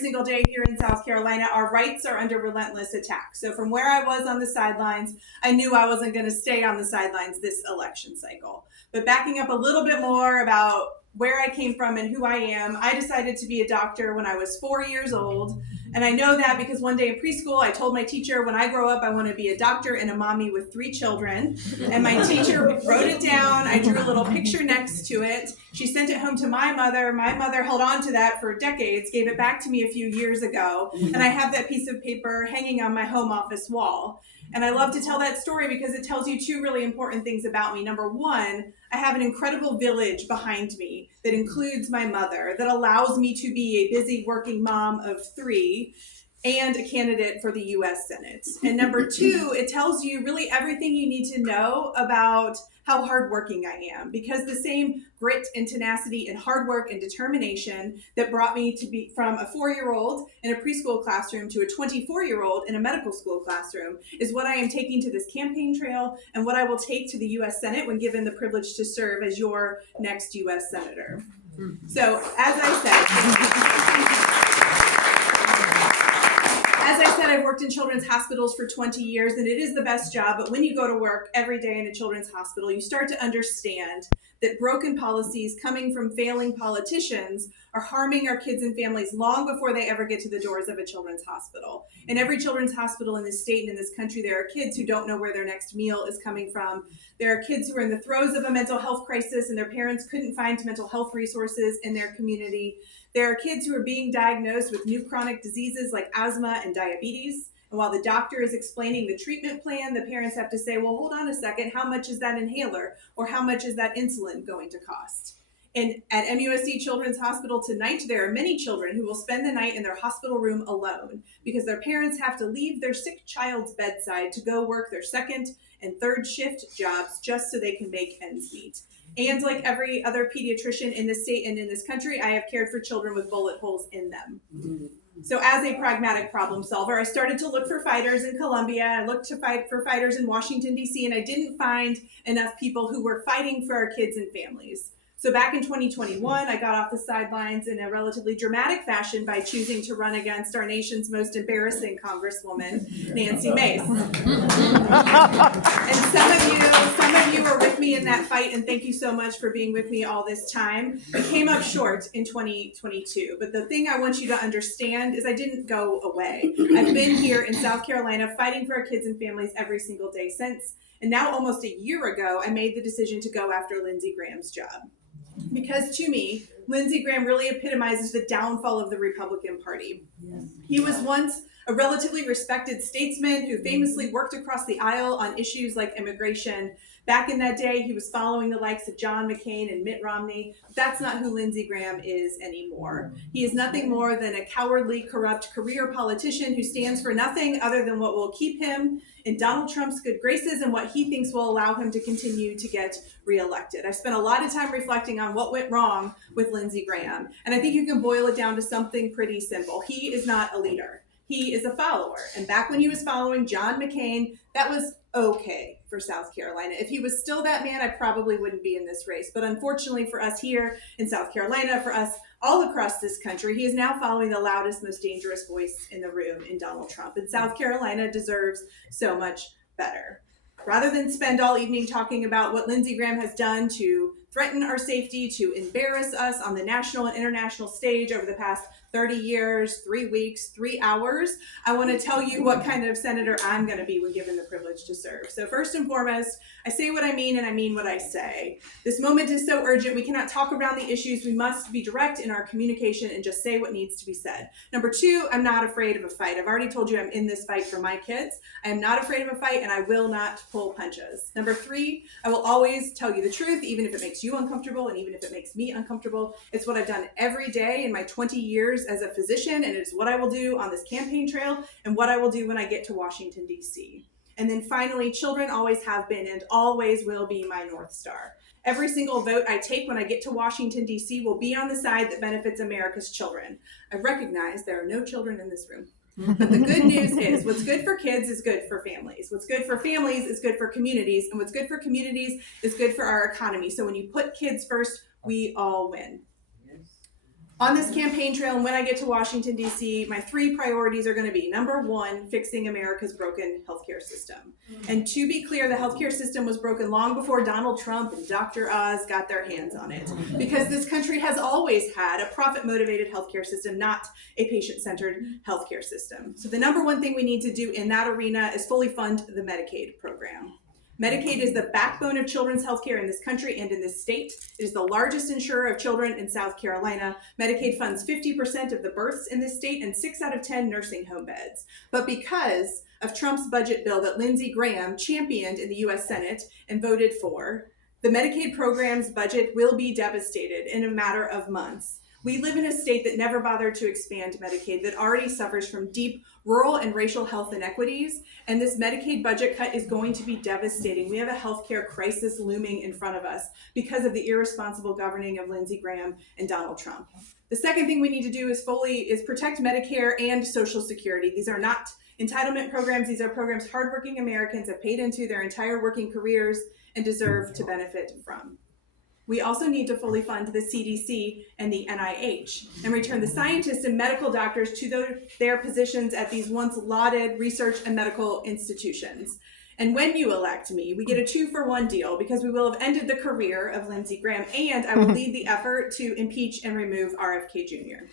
Single day here in South Carolina, our rights are under relentless attack. So from where I was on the sidelines, I knew I wasn't going to stay on the sidelines this election cycle. But backing up a little bit more about where I came from and who I am, I decided to be a doctor when I was 4 years old. And I know that because one day in preschool, I told my teacher, when I grow up, I want to be a doctor and a mommy with 3 children. And my teacher wrote it down. I drew a little picture next to it. She sent it home to my mother. My mother held on to that for decades, gave it back to me a few years ago. And I have that piece of paper hanging on my home office wall. And I love to tell that story because it tells you 2 really important things about me. Number one, I have an incredible village behind me that includes my mother, that allows me to be a busy working mom of 3 and a candidate for the U.S. Senate. And number 2, it tells you really everything you need to know about how hardworking I am, because the same grit and tenacity and hard work and determination that brought me to be from a 4-year-old in a preschool classroom to a 24-year-old in a medical school classroom is what I am taking to this campaign trail and what I will take to the U.S. Senate when given the privilege to serve as your next U.S. Senator. So, as I said, I've worked in children's hospitals for 20 years, and it is the best job. But when you go to work every day in a children's hospital, you start to understand that broken policies coming from failing politicians are harming our kids and families long before they ever get to the doors of a children's hospital. In every children's hospital in this state and in this country, there are kids who don't know where their next meal is coming from. There are kids who are in the throes of a mental health crisis and their parents couldn't find mental health resources in their community. There are kids who are being diagnosed with new chronic diseases like asthma and diabetes. And while the doctor is explaining the treatment plan, the parents have to say, well, hold on a second, how much is that inhaler? Or how much is that insulin going to cost? And at MUSC Children's Hospital tonight, there are many children who will spend the night in their hospital room alone because their parents have to leave their sick child's bedside to go work their 2nd and 3rd shift jobs just so they can make ends meet. And like every other pediatrician in this state and in this country, I have cared for children with bullet holes in them. So as a pragmatic problem solver, I started to look for fighters in Columbia. I looked for fighters in Washington, D.C., and I didn't find enough people who were fighting for our kids and families. So back in 2021, I got off the sidelines in a relatively dramatic fashion by choosing to run against our nation's most embarrassing Congresswoman, Nancy Mace. And some of you were with me in that fight, and thank you so much for being with me all this time. We came up short in 2022, but the thing I want you to understand is I didn't go away. I've been here in South Carolina fighting for our kids and families every single day since, and now almost a year ago, I made the decision to go after Lindsey Graham's job. Because to me, Lindsey Graham really epitomizes the downfall of the Republican Party. He was once a relatively respected statesman who famously worked across the aisle on issues like immigration. Back in that day, he was following the likes of John McCain and Mitt Romney. That's not who Lindsey Graham is anymore. He is nothing more than a cowardly, corrupt career politician who stands for nothing other than what will keep him in Donald Trump's good graces and what he thinks will allow him to continue to get reelected. I've spent a lot of time reflecting on what went wrong with Lindsey Graham, and I think you can boil it down to something pretty simple. He is not a leader. He is a follower. And back when he was following John McCain, that was okay for South Carolina. If he was still that man, I probably wouldn't be in this race. But unfortunately for us here in South Carolina, for us all across this country, he is now following the loudest, most dangerous voice in the room in Donald Trump. And South Carolina deserves so much better. Rather than spend all evening talking about what Lindsey Graham has done to threaten our safety, to embarrass us on the national and international stage over the past 30 years, 3 weeks, 3 hours, I want to tell you what kind of senator I'm going to be when given the privilege to serve. So first and foremost, I say what I mean and I mean what I say. This moment is so urgent. We cannot talk around the issues. We must be direct in our communication and just say what needs to be said. Number 2, I'm not afraid of a fight. I've already told you I'm in this fight for my kids. I am not afraid of a fight and I will not pull punches. Number 3, I will always tell you the truth, even if it makes you uncomfortable and even if it makes me uncomfortable. It's what I've done every day in my 20 years as a physician, and it's what I will do on this campaign trail and what I will do when I get to Washington, D.C. And then finally, children always have been and always will be my North Star. Every single vote I take when I get to Washington, D.C. will be on the side that benefits America's children. I recognize there are no children in this room. But the good news is what's good for kids is good for families. What's good for families is good for communities. And what's good for communities is good for our economy. So when you put kids first, we all win. On this campaign trail, and when I get to Washington, D.C., my 3 priorities are going to be, number 1, fixing America's broken healthcare system. And to be clear, the healthcare system was broken long before Donald Trump and Dr. Oz got their hands on it, because this country has always had a profit-motivated healthcare system, not a patient-centered healthcare system. So the number 1 thing we need to do in that arena is fully fund the Medicaid program. Medicaid is the backbone of children's healthcare in this country and in this state. It is the largest insurer of children in South Carolina. Medicaid funds 50% of the births in this state and 6 out of 10 nursing home beds. But because of Trump's budget bill that Lindsey Graham championed in the U.S. Senate and voted for, the Medicaid program's budget will be devastated in a matter of months. We live in a state that never bothered to expand Medicaid, that already suffers from deep rural and racial health inequities, and this Medicaid budget cut is going to be devastating. We have a healthcare crisis looming in front of us because of the irresponsible governing of Lindsey Graham and Donald Trump. The second thing we need to do is protect Medicare and Social Security. These are not entitlement programs. These are programs hardworking Americans have paid into their entire working careers and deserve to benefit from. We also need to fully fund the CDC and the NIH and return the scientists and medical doctors to their positions at these once lauded research and medical institutions. And when you elect me, we get a 2-for-1 deal, because we will have ended the career of Lindsey Graham, and I will lead the effort to impeach and remove RFK Jr.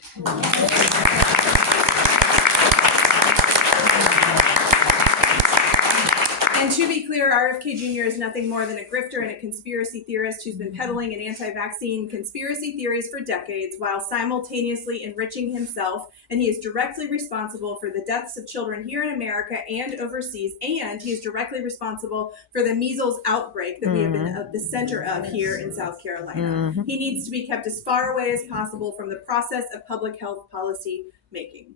And to be clear, RFK Jr. is nothing more than a grifter and a conspiracy theorist who's been peddling an anti-vaccine conspiracy theories for decades while simultaneously enriching himself, and he is directly responsible for the deaths of children here in America and overseas, and he is directly responsible for the measles outbreak that we have been at the center of here in South Carolina. He needs to be kept as far away as possible from the process of public health policy making.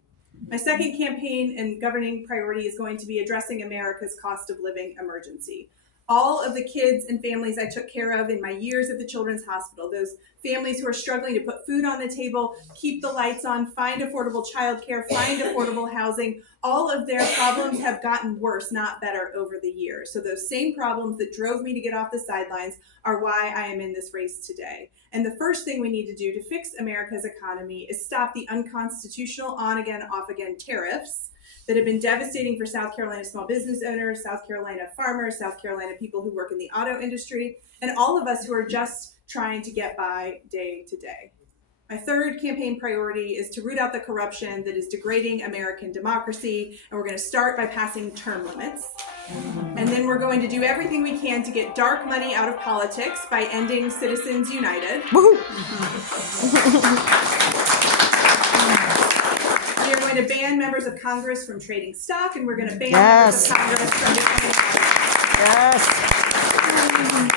My second campaign and governing priority is going to be addressing America's cost of living emergency. All of the kids and families I took care of in my years at the Children's Hospital, those families who are struggling to put food on the table, keep the lights on, find affordable childcare, find affordable housing, all of their problems have gotten worse, not better, over the years. So those same problems that drove me to get off the sidelines are why I am in this race today. And the first thing we need to do to fix America's economy is stop the unconstitutional on-again, off-again tariffs that have been devastating for South Carolina small business owners, South Carolina farmers, South Carolina people who work in the auto industry, and all of us who are just trying to get by day to day. My third campaign priority is to root out the corruption that is degrading American democracy, and we're going to start by passing term limits. And then we're going to do everything we can to get dark money out of politics by ending Citizens United. We are going to ban members of Congress from trading stock, and we're going to ban members of Congress from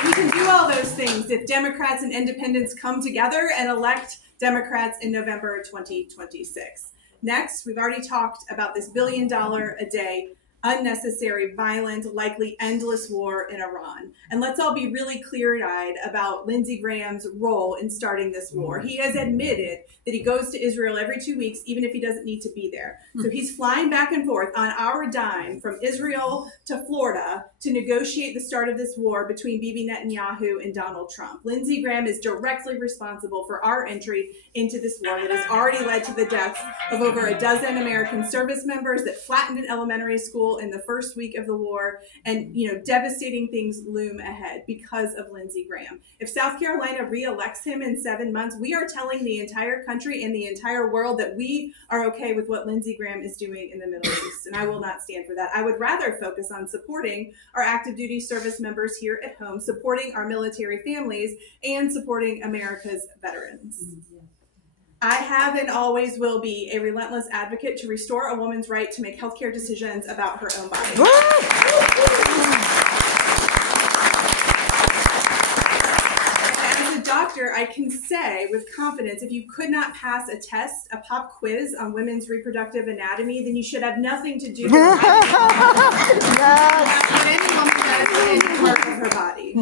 We can do all those things if Democrats and independents come together and elect Democrats in November 2026. Next, we've already talked about this $1 billion a day unnecessary, violent, likely endless war in Iran. And let's all be really clear-eyed about Lindsey Graham's role in starting this war. He has admitted that he goes to Israel every 2 weeks, even if he doesn't need to be there. So he's flying back and forth on our dime from Israel to Florida to negotiate the start of this war between Bibi Netanyahu and Donald Trump. Lindsey Graham is directly responsible for our entry into this war that has already led to the deaths of over a dozen American service members, that flattened an elementary school in the first week of the war, and devastating things loom ahead because of Lindsey Graham. If South Carolina re-elects him in 7 months, we are telling the entire country and the entire world that we are okay with what Lindsey Graham is doing in the Middle East, and I will not stand for that. I would rather focus on supporting our active duty service members here at home, supporting our military families, and supporting America's veterans. I have and always will be a relentless advocate to restore a woman's right to make healthcare decisions about her own body. As a doctor, I can say with confidence, if you could not pass a test, a pop quiz on women's reproductive anatomy, then you should have nothing to do with what any woman does in any part of her body.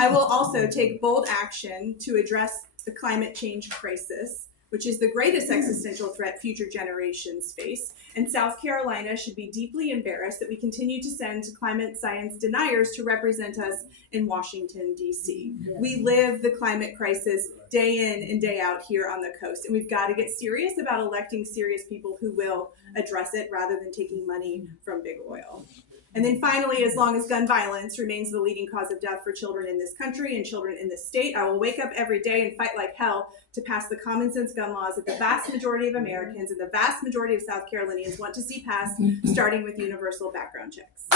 I will also take bold action to address the climate change crisis, which is the greatest existential threat future generations face. And South Carolina should be deeply embarrassed that we continue to send climate science deniers to represent us in Washington, D.C. We live the climate crisis day in and day out here on the coast. And we've got to get serious about electing serious people who will address it rather than taking money from big oil. And then finally, as long as gun violence remains the leading cause of death for children in this country and children in this state, I will wake up every day and fight like hell to pass the common sense gun laws that the vast majority of Americans and the vast majority of South Carolinians want to see passed, starting with universal background checks.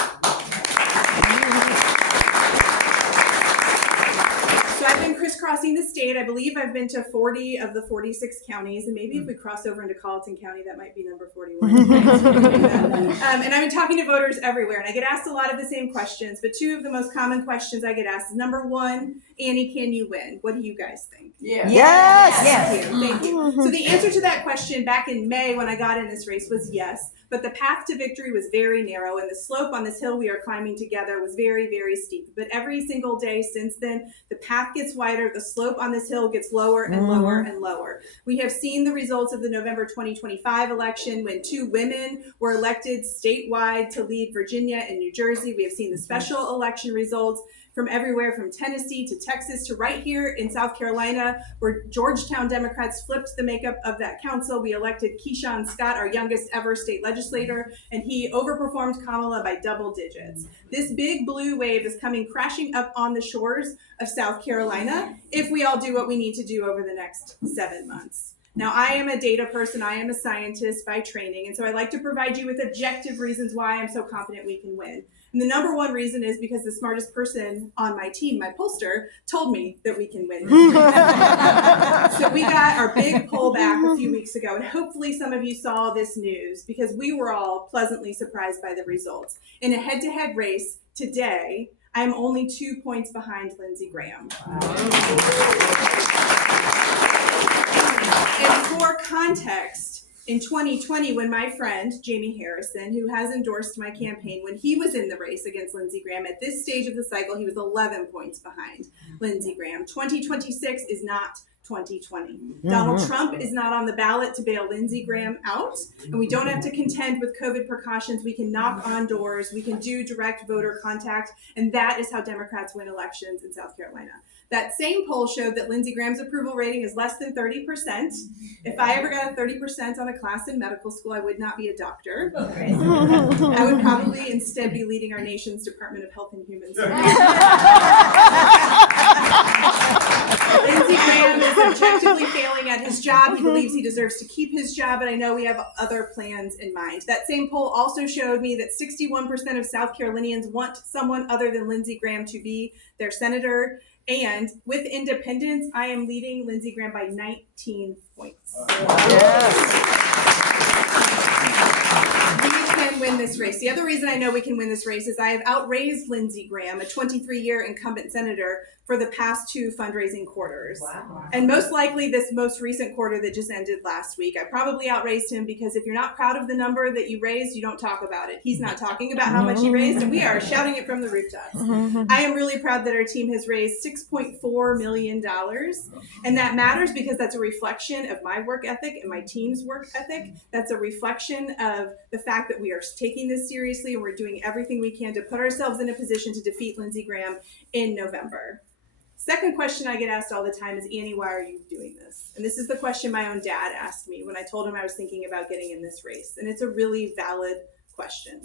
So I've been crisscrossing the state. I believe I've been to 40 of the 46 counties, and maybe if we cross over into Colleton County, that might be number 41. And I've been talking to voters everywhere, and I get asked a lot of the same questions, but two of the most common questions I get asked is, number one, Annie, can you win? What do you guys think? Yeah. Yes. Thank you. So the answer to that question back in May when I got in this race was yes, but the path to victory was very narrow, and the slope on this hill we are climbing together was very, very steep. But every single day since then, the path gets wider, the slope on this hill gets lower and lower and lower. We have seen the results of the November 2025 election when 2 women were elected statewide to lead Virginia and New Jersey. We have seen the special election results from everywhere from Tennessee to Texas to right here in South Carolina, where Georgetown Democrats flipped the makeup of that council. We elected Keyshawn Scott, our youngest ever state legislator, and he overperformed Kamala by double digits. This big blue wave is coming crashing up on the shores of South Carolina if we all do what we need to do over the next 7 months. Now, I am a data person, I am a scientist by training, and so I like to provide you with objective reasons why I'm so confident we can win. And the number one reason is because the smartest person on my team, my pollster, told me that we can win. So we got our big poll back a few weeks ago, and hopefully some of you saw this news because we were all pleasantly surprised by the results. In a head-to-head race today, I'm only 2 points behind Lindsey Graham. And for context, in 2020, when my friend, Jamie Harrison, who has endorsed my campaign, when he was in the race against Lindsey Graham, at this stage of the cycle, he was 11 points behind Lindsey Graham. 2026 is not 2020. Donald Trump is not on the ballot to bail Lindsey Graham out, and we don't have to contend with COVID precautions. We can knock on doors, we can do direct voter contact, and that is how Democrats win elections in South Carolina. That same poll showed that Lindsey Graham's approval rating is less than 30%. If I ever got a 30% on a class in medical school, I would not be a doctor. I would probably instead be leading our nation's Department of Health and Human Services. Lindsey Graham is objectively failing at his job. He believes he deserves to keep his job, but I know we have other plans in mind. That same poll also showed me that 61% of South Carolinians want someone other than Lindsey Graham to be their senator. And with independents, I am leading Lindsey Graham by 19 points. We can win this race. The other reason I know we can win this race is I have outraised Lindsey Graham, a 23-year incumbent senator, for the past 2 fundraising quarters. Wow. And most likely this most recent quarter that just ended last week. I probably outraised him because if you're not proud of the number that you raised, you don't talk about it. He's not talking about how much he raised, and we are shouting it from the rooftops. I am really proud that our team has raised $6.4 million, and that matters because that's a reflection of my work ethic and my team's work ethic. That's a reflection of the fact that we are taking this seriously and we're doing everything we can to put ourselves in a position to defeat Lindsey Graham in November. Second question I get asked all the time is, Annie, why are you doing this? And this is the question my own dad asked me when I told him I was thinking about getting in this race. And it's a really valid question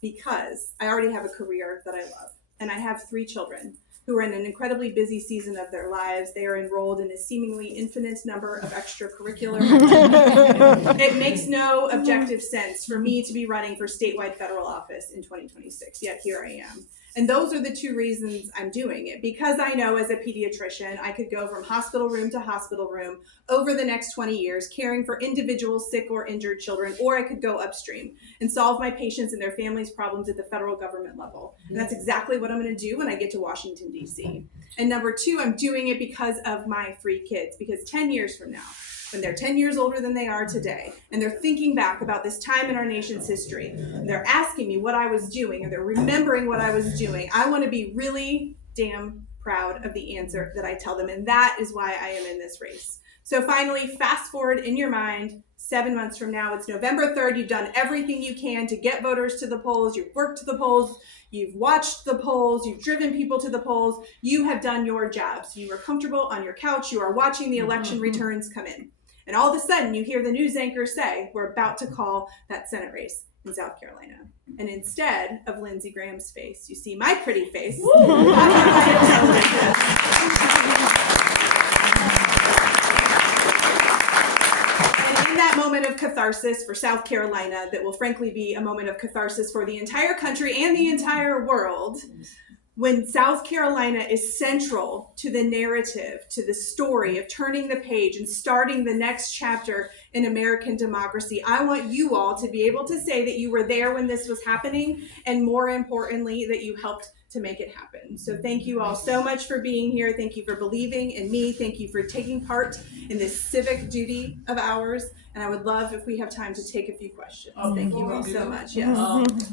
because I already have a career that I love. And I have 3 children who are in an incredibly busy season of their lives. They are enrolled in a seemingly infinite number of extracurricular activities. It makes no objective sense for me to be running for statewide federal office in 2026, yet here I am. And those are the 2 reasons I'm doing it. Because I know as a pediatrician, I could go from hospital room to hospital room over the next 20 years, caring for individual sick or injured children, or I could go upstream and solve my patients and their families' problems at the federal government level. And that's exactly what I'm going to do when I get to Washington, D.C. And number 2, I'm doing it because of my 3 kids, because 10 years from now, when they're 10 years older than they are today, and they're thinking back about this time in our nation's history, and they're asking me what I was doing, or they're remembering what I was doing, I want to be really damn proud of the answer that I tell them, and that is why I am in this race. So finally, fast forward in your mind 7 months from now, it's November 3rd. You've done everything you can to get voters to the polls. You've worked the polls. You've watched the polls. You've driven people to the polls. You have done your job. So you are comfortable on your couch. You are watching the election returns come in. And all of a sudden, you hear the news anchor say, we're about to call that Senate race in South Carolina. And instead of Lindsey Graham's face, you see my pretty face. Moment of catharsis for South Carolina that will frankly be a moment of catharsis for the entire country and the entire world. When South Carolina is central to the narrative, to the story of turning the page and starting the next chapter in American democracy, I want you all to be able to say that you were there when this was happening, and more importantly, that you helped to make it happen. So thank you all so much for being here. Thank you for believing in me. Thank you for taking part in this civic duty of ours. And I would love if we have time to take a few questions. Thank you all so much. Yes.